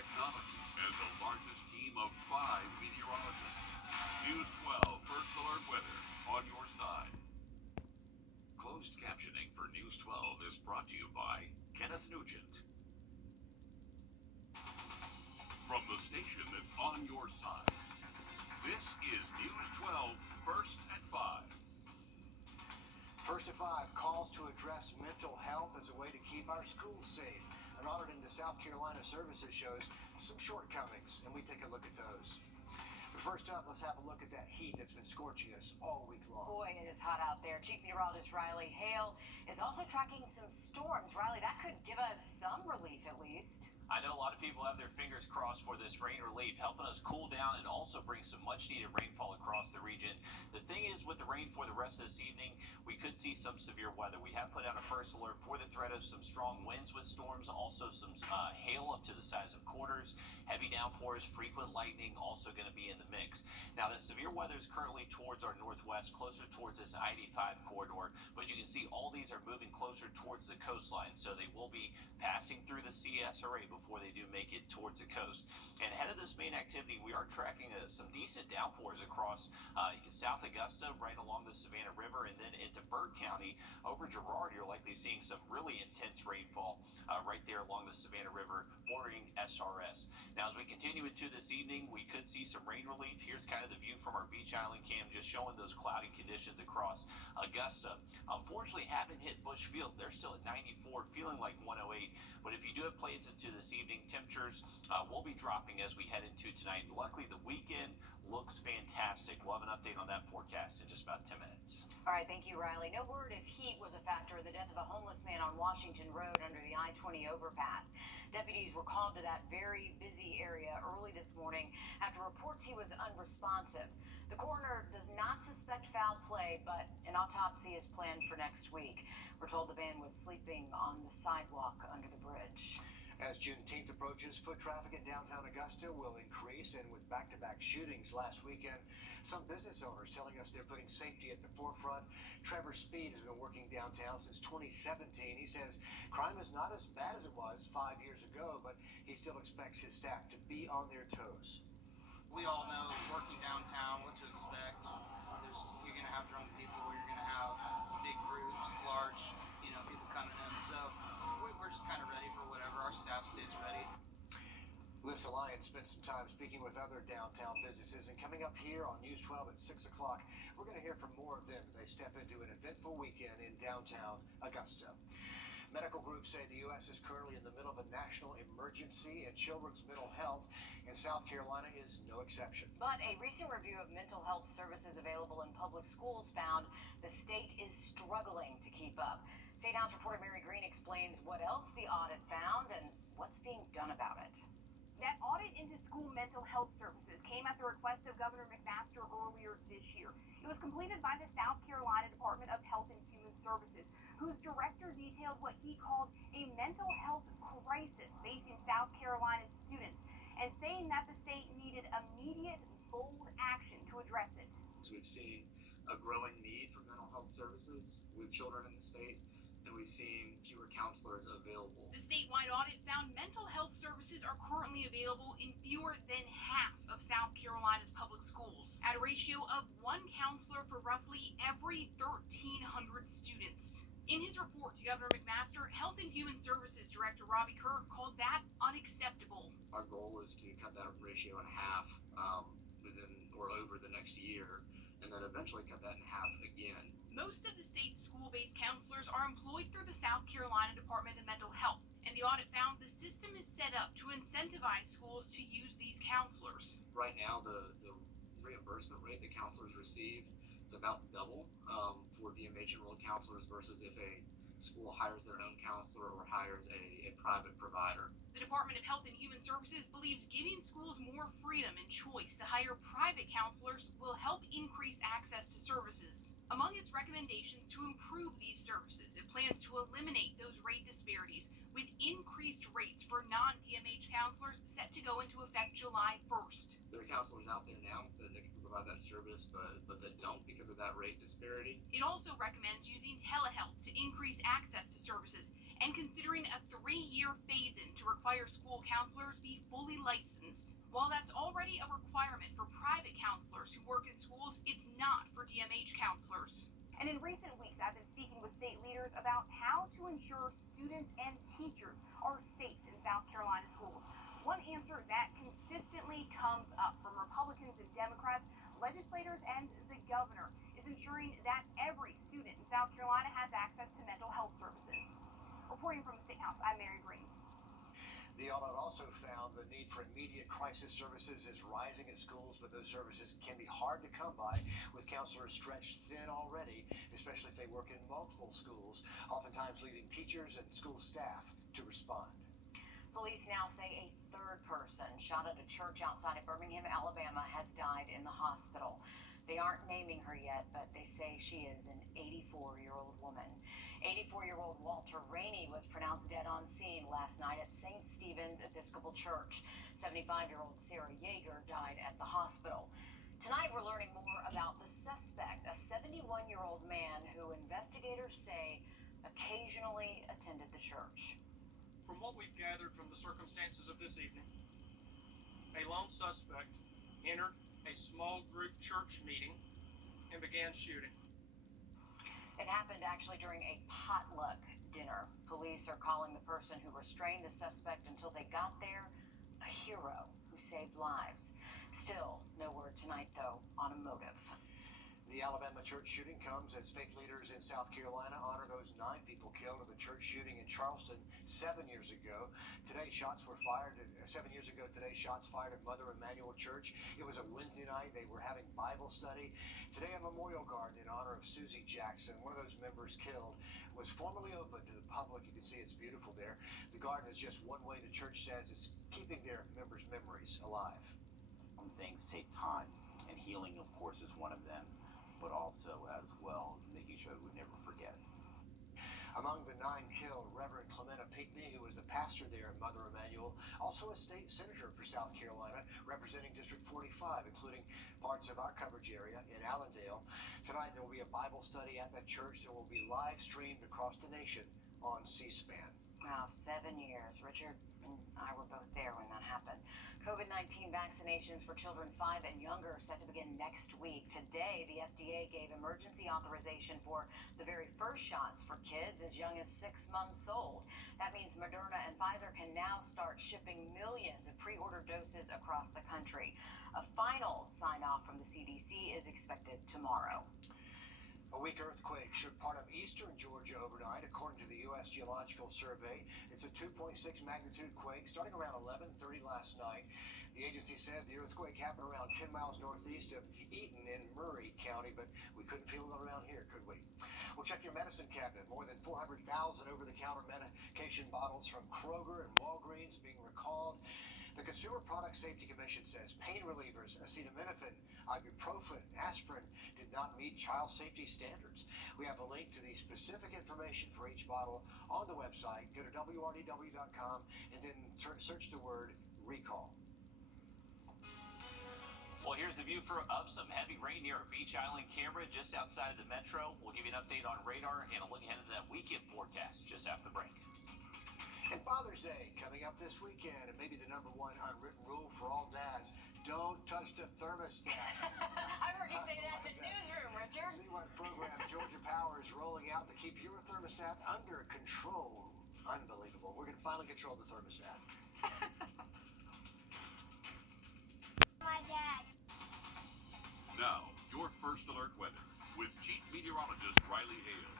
technology and the largest team of 5 meteorologists. News 12 First Alert Weather on your side. Closed captioning for News 12 is brought to you by Kenneth Nugent. From the station that's on your side, this is News 12 First at 5. First at 5, calls to address mental health as a way to keep our schools safe. An audit into South Carolina services shows some shortcomings, and we take a look at those. But first up, let's have a look at that heat that's been scorching us all week long. Boy, it is hot out there. Chief Meteorologist Riley Hale is also tracking some storms. Riley, that could give us some relief at least. I know a lot of people have their fingers crossed for this rain relief, helping us cool down and also bring some much needed rainfall across the region. The thing is, with the rain for the rest of this evening, we could see some severe weather. We have put out a first alert for the threat of some strong winds with storms, also some hail up to the size of quarters, heavy downpours, frequent lightning also going to be in the mix. Now, the severe weather is currently towards our northwest, closer towards this I-85 corridor, but you can see all these are moving closer towards the coastline, so they will be passing through the CSRA before they do make it towards the coast. And ahead of this main activity, we are tracking some decent downpours across South Augusta, right along the Savannah River, and then into Byrd County. Over Girard, you're likely seeing some really intense rainfall right there along the Savannah River, bordering SRS. Now, as we continue into this evening, we could see some rain relief. Here's kind of the view from our Beach Island cam, just showing those cloudy conditions across Augusta. Unfortunately, haven't hit Bush Field. They're still at 94, feeling like 108. But if you do have plans into this evening, temperatures will be dropping as we head into tonight. Luckily, the weekend looks fantastic. We'll have an update on that forecast in just about 10 minutes. All right, thank you, Riley. No word if heat was a factor in the death of a homeless man on Washington Road under the I-20 overpass. Deputies were called to that very busy area early this morning after reports he was unresponsive. The coroner does not suspect foul play, but an autopsy is planned for next week. We're told the man was sleeping on the sidewalk under the bridge. As Juneteenth approaches, foot traffic in downtown Augusta will increase, and with back-to-back shootings last weekend, some business owners telling us they're putting safety at the forefront. Trevor Speed has been working downtown since 2017. He says crime is not as bad as it was 5 years ago, but he still expects his staff to be on their toes. We all know working downtown what to expect. You're going to have drunk people, you're going to have big groups, large, people coming in. So we're just kind of ready for whatever. Our staff stays ready. Lisa Lyons spent some time speaking with other downtown businesses, and coming up here on News 12 at 6 o'clock, we're going to hear from more of them as they step into an eventful weekend in downtown Augusta. Medical groups say the U.S. is currently in the middle of a national emergency, and children's mental health in South Carolina is no exception. But a recent review of mental health services available in public schools found the state is struggling to keep up. State House reporter Mary Green explains what else the audit found and what's being done about it. That audit into school mental health services came at the request of Governor McMaster earlier this year. It was completed by the South Carolina Department of Health and Human Services, whose director detailed what he called a mental health crisis facing South Carolina's students, and saying that the state needed immediate, bold action to address it. We've seen a growing need for mental health services with children in the state, and we've seen fewer counselors available. The statewide audit found mental health services are currently available in fewer than half of South Carolina's public schools, at a ratio of 1 counselor for roughly every 1,300 students. In his report to Governor McMaster, Health and Human Services Director Robbie Kirk called that unacceptable. Our goal is to cut that ratio in half within or over the next year, and then eventually cut that in half again. Most of the state's school-based counselors are employed through the South Carolina Department of Mental Health, and the audit found the system is set up to incentivize schools to use these counselors. Right now, the reimbursement rate that counselors receive is about double for DMH-enrolled counselors versus if a school hires their own counselor or hires a private provider. The Department of Health and Human Services believes giving schools more freedom and choice to hire private counselors will help increase access to services. Among its recommendations to improve these services, it plans to eliminate those rate disparities with increased rates for non-DMH counselors set to go into effect July 1st. There are counselors out there now that can provide that service, but that don't because of that rate disparity. It also recommends using telehealth to increase access to services and considering a 3-year 2-year phase-in to require school counselors be fully licensed. While that's already a requirement for private counselors who work in schools, it's not for DMH counselors. And in recent weeks, I've been speaking with state leaders about how to ensure students and teachers are safe in South Carolina schools. One answer that consistently comes up from Republicans and Democrats, legislators, and the governor is ensuring that every student in South Carolina has access to mental health services. Reporting from the State House, I'm Mary Green. The audit also found the need for immediate crisis services is rising at schools, but those services can be hard to come by with counselors stretched thin already, especially if they work in multiple schools, oftentimes leaving teachers and school staff to respond. Police now say a third person shot at a church outside of Birmingham, Alabama, has died in the hospital. They aren't naming her yet, but they say she is an 84-year-old woman. 84-year-old Walter Rainey was pronounced dead on scene last night at St. Stephen's Episcopal Church. 75-year-old Sarah Yeager died at the hospital. Tonight, we're learning more about the suspect, a 71-year-old man who investigators say occasionally attended the church. From what we've gathered from the circumstances of this evening, a lone suspect entered a small group church meeting and began shooting. It happened actually during a potluck dinner. Police are calling the person who restrained the suspect until they got there a hero who saved lives. Still, no word tonight, though, on a motive. The Alabama church shooting comes as faith leaders in South Carolina honor those 9 people killed in the church shooting in Charleston 7 years ago. Today, shots were fired. 7 years ago today, shots fired at Mother Emanuel Church. It was a Wednesday night. They were having Bible study. Today, a memorial garden in honor of Susie Jackson, one of those members killed, was formally opened to the public. You can see it's beautiful there. The garden is just one way the church says it's keeping their members' memories alive. Some things take time, and healing, of course, is one of them, but also as well making sure that we never forget. Among the 9 killed, Reverend Clementa Pinckney, who was the pastor there at Mother Emanuel, also a state senator for South Carolina, representing District 45, including parts of our coverage area in Allendale. Tonight, there will be a Bible study at that church that will be live streamed across the nation on C-SPAN. Wow, 7 years. Richard and I were both there when that happened. COVID-19 vaccinations for children 5 and younger are set to begin next week. Today, the FDA gave emergency authorization for the very first shots for kids as young as 6 months old. That means Moderna and Pfizer can now start shipping millions of pre-ordered doses across the country. A final sign-off from the CDC is expected tomorrow. A weak earthquake shook part of eastern Georgia overnight, according to the U.S. Geological Survey. It's a 2.6 magnitude quake starting around 11:30 last night. The agency says the earthquake happened around 10 miles northeast of Eaton in Murray County, but we couldn't feel it around here, could we? Well, check your medicine cabinet. More than 400,000 over-the-counter medication bottles from Kroger and Walgreens being recalled. The Consumer Product Safety Commission says pain relievers, acetaminophen, ibuprofen, aspirin did not meet child safety standards. We have a link to the specific information for each bottle on the website. Go to wrdw.com and then search the word recall. Well, here's a view of some heavy rain near Beach Island, Cameron, just outside of the metro. We'll give you an update on radar and a look ahead of that weekend forecast just after the break. And Father's Day coming up this weekend, and maybe the #1 unwritten rule for all dads: don't touch the thermostat. I heard you say that in the newsroom, Richard. See what program Georgia Power is rolling out to keep your thermostat under control. Unbelievable. We're going to finally control the thermostat. My dad. Now, your first alert weather with Chief Meteorologist Riley Hale.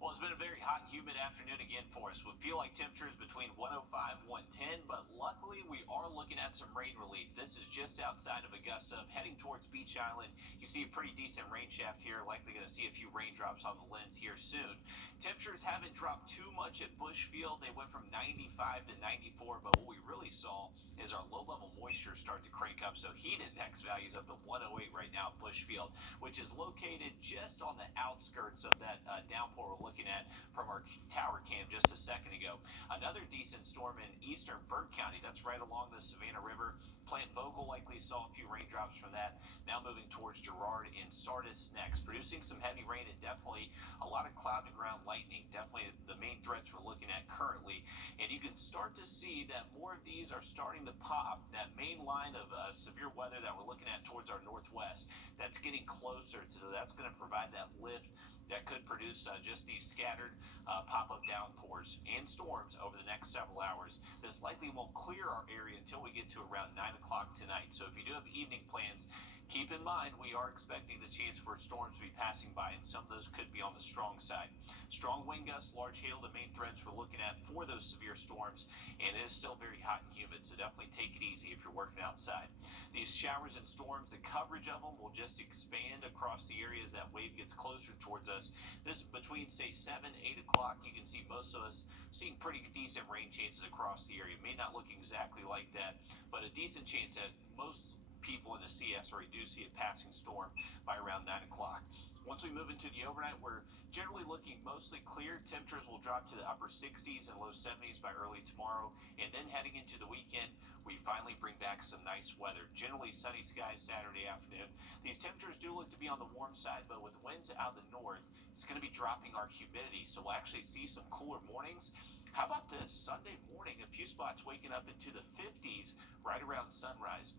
Well, it's been a very hot and humid afternoon again for us. We feel like temperatures between 105 110, but luckily we are looking at some rain relief. This is just outside of Augusta, heading towards Beach Island. You see a pretty decent rain shaft here. Likely going to see a few raindrops on the lens here soon. Temperatures haven't dropped too much at Bushfield. They went from 95 to 94, but what we really saw is our low-level moisture start to crank up. So heat index values up to 108 right now at Bushfield, which is located just on the outskirts of that downpour we're looking at from our tower cam just a second ago. Another decent storm in eastern Burke County. That's right along the Savannah River. Plant Vogel likely saw a few raindrops from that. Now moving towards Girard and Sardis next, producing some heavy rain and definitely a lot of cloud to ground lightning. Definitely the main threats we're looking at currently. And you can start to see that more of these are starting to pop. That main line of severe weather that we're looking at towards our northwest, that's getting closer. So that's going to provide that lift that could produce just these scattered pop-up downpours and storms over the next several hours. This likely won't clear our area until we get to around 9 o'clock tonight. So if you do have evening plans, keep in mind we are expecting the chance for storms to be passing by, and some of those could be on the strong side. Strong wind gusts, large hail, the main threats we're looking at for those severe storms, and it is still very hot and humid, so definitely take it easy if you're working outside. These showers and storms, the coverage of them will just expand across the area as that wave gets closer towards us. This between, say, 7, 8 o'clock, you can see most of us seeing pretty decent rain chances across the area. It may not look exactly like that, but a decent chance that most people in the CS already do see a passing storm by around 9 o'clock. Once we move into the overnight, we're generally looking mostly clear. Temperatures will drop to the upper 60s and low 70s by early tomorrow. And then heading into the weekend, we finally bring back some nice weather. Generally sunny skies Saturday afternoon. These temperatures do look to be on the warm side, but with winds out of the north, it's going to be dropping our humidity. So we'll actually see some cooler mornings. How about this? Sunday morning, a few spots waking up into the 50s right around sunrise.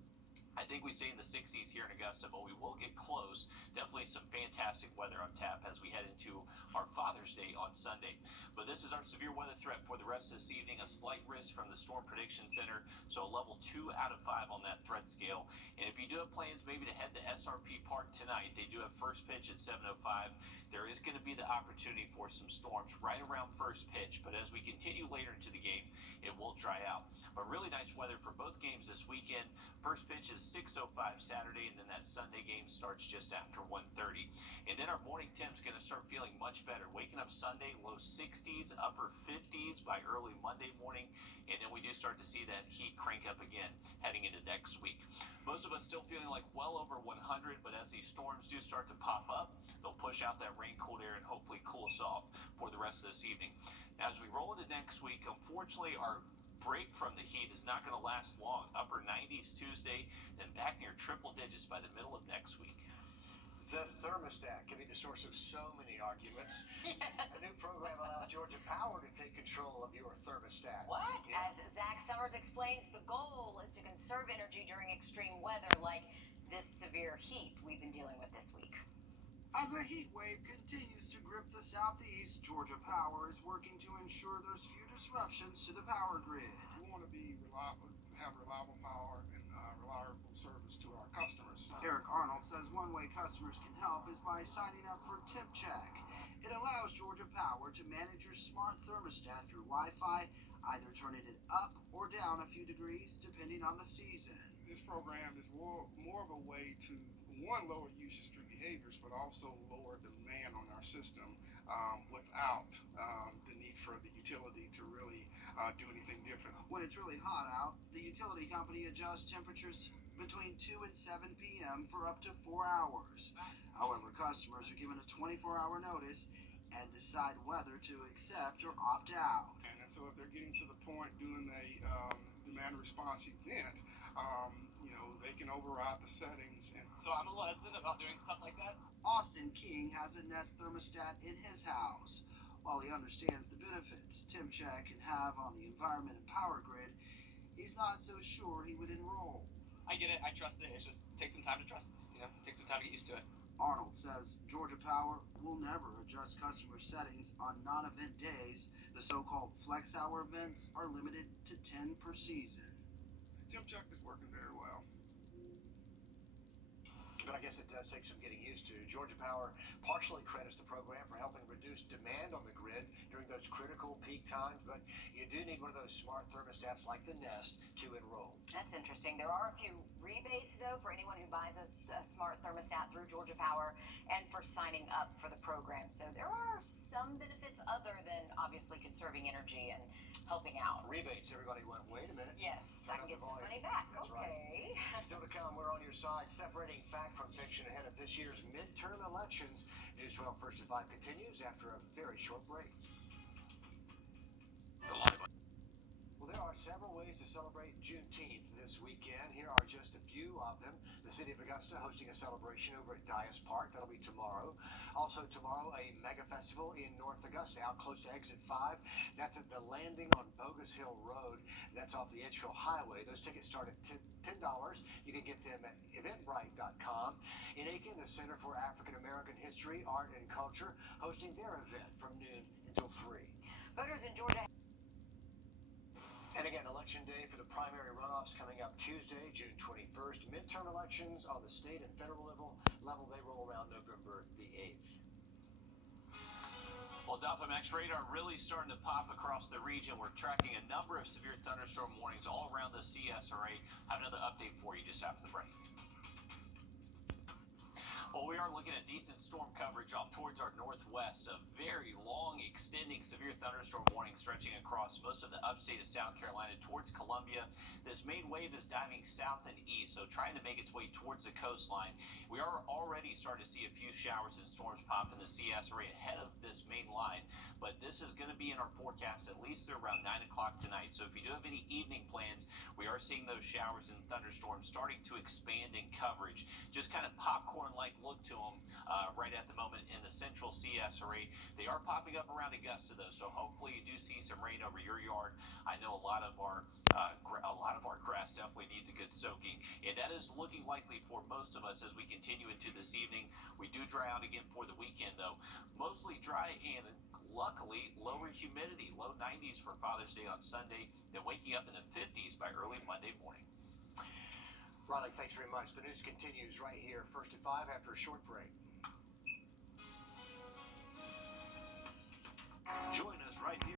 I think we stay in the 60s here in Augusta, but we will get close. Definitely some fantastic weather on tap as we head into our Father's Day on Sunday. But this is our severe weather threat for the rest of this evening. A slight risk from the Storm Prediction Center, so a level 2 out of 5 on that threat scale. And if you do have plans maybe to head to SRP Park tonight, they do have first pitch at 7:05. There is going to be the opportunity for some storms right around first pitch, but as we continue later into the game, it will dry out. But really nice weather for both games this weekend. First pitch is 6:05 Saturday, and then that Sunday game starts just after 1:30. And then our morning temps going to start feeling much better. Waking up Sunday, low 60s, upper 50s by early Monday morning, and then we do start to see that heat crank up again heading into next week. Most of us still feeling like well over 100, but as these storms do start to pop up, they'll push out that rain-cooled air and hopefully cool us off for the rest of this evening. As we roll into next week, unfortunately, our break from the heat is not going to last long. Upper 90s Tuesday, then back near triple digits by the middle of next week. The thermostat can be the source of so many arguments. A new program allows Georgia Power to take control of your thermostat. What? Yeah. As Zach Summers explains, the goal is to conserve energy during extreme weather like this severe heat we've been dealing with this week. As a heat wave continues to grip the southeast, Georgia Power is working to ensure there's few disruptions to the power grid. We want to be reliable, have reliable power and reliable service to our customers. Eric Arnold says one way customers can help is by signing up for Tip Check. It allows Georgia Power to manage your smart thermostat through Wi-Fi, either turning it up or down a few degrees depending on the season. This program is more of a way to, one, lower usage through behaviors, but also lower demand on our system without the need for the utility to really do anything different. When it's really hot out, the utility company adjusts temperatures between 2 and 7 p.m. for up to 4 hours. However, customers are given a 24-hour notice and decide whether to accept or opt out. And so if they're getting to the point doing a demand response event, they can override the settings. And so I'm a little hesitant about doing stuff like that. Austin King has a Nest thermostat in his house. While he understands the benefits Tip Check can have on the environment and power grid, he's not so sure he would enroll. I get it. I trust it. It just takes some time to trust. Takes some time to get used to it. Arnold says Georgia Power will never adjust customer settings on non-event days. The so-called flex hour events are limited to 10 per season. Tip Check is working very well. But I guess it does take some getting used to. Georgia Power partially credits the program for helping reduce demand on the grid during those critical peak times, but you do need one of those smart thermostats like the Nest to enroll. That's interesting. There are a few rebates, though, for anyone who buys a smart thermostat through Georgia Power and for signing up for the program. So there are some benefits other than obviously conserving energy and helping out. Rebates, everybody went, wait a minute. Yes, I can get some money back. That's okay. Right. Still to come, we're on your side, separating fact from fiction ahead of this year's midterm elections. News 12 First at 5 continues after a very short break. celebrate Juneteenth this weekend. Here are just a few of them. The city of Augusta hosting a celebration over at Dias Park. That'll be tomorrow. Also tomorrow, a mega festival in North Augusta, out close to exit 5. That's at the landing on Bogus Hill Road. That's off the Edgefield Highway. Those tickets start at $10. You can get them at eventbrite.com. In Aiken, the Center for African American History, Art, and Culture hosting their event from noon until 3. Voters in Georgia. And again, election day for the primary runoffs coming up Tuesday, June 21st. Midterm elections on the state and federal level, they roll around November the 8th. Well, Max radar really starting to pop across the region. We're tracking a number of severe thunderstorm warnings all around the CSRA. I have another update for you just after the break. Well, we are looking at decent storm coverage off towards our northwest. A very long, extending severe thunderstorm warning stretching across most of the upstate of South Carolina towards Columbia. This main wave is diving south and east, so trying to make its way towards the coastline. We are already starting to see a few showers and storms pop in the CSRA ahead of this main line, but this is going to be in our forecast at least through around 9 o'clock tonight. So if you do have any evening plans, we are seeing those showers and thunderstorms starting to expand in coverage. Just kind of popcorn-like look to them right at the moment in the central CSRA. They are popping up around Augusta though, so hopefully you do see some rain over your yard. I know a lot of our grass definitely needs a good soaking, and that is looking likely for most of us as we continue into this evening. We do dry out again for the weekend though, mostly dry and luckily lower humidity, low 90s for Father's Day on Sunday, then waking up in the 50s by early Monday morning. Riley, thanks very much. The news continues right here, first at 5 after a short break. Join us right here.